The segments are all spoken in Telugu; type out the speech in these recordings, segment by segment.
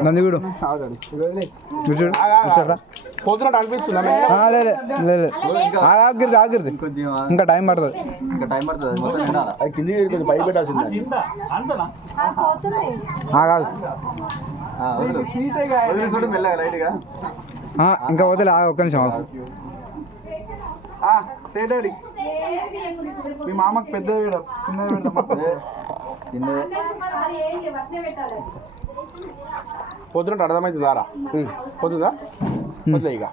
నందిగూడు చూడు చూసారా పోతున్నట్టు అనిపిస్తుందా ఆగిరిది ఆగిరిది ఇంకా టైం పడుతుంది కింది కొంచెం పై పెట్టాల్సింది ఇంకా వదిలే ఒక్క నిమిషం మీ మామకు పెద్దది పెడదాం చిన్నది పెడదాం పోతున్నట్టు అర్థమైంది దారా పోతుందా వదిలే ఇక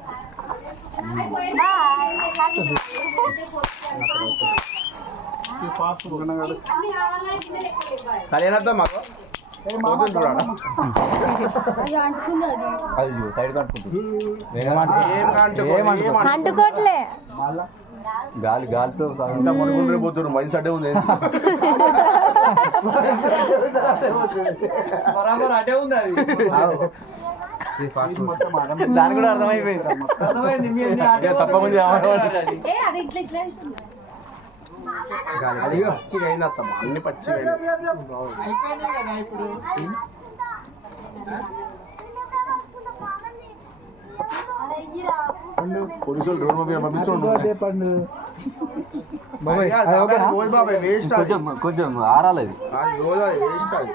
కలియనద్దా మాకు అంటుకోట్లే గాలి గాలితో మనుకుంటే పోతున్నారు మైండ్ సెట్ ఉంది అటే ఉంది అది దాని కూడా అర్థమైపోయింది తప్పకుండా పచ్చిగా అయినత్తమ్మా అన్ని పచ్చిగా పోలీసులు డ్రోన్ పంపిస్తుండ్రు కొంచెం ఆరాలి వేస్ట్ అది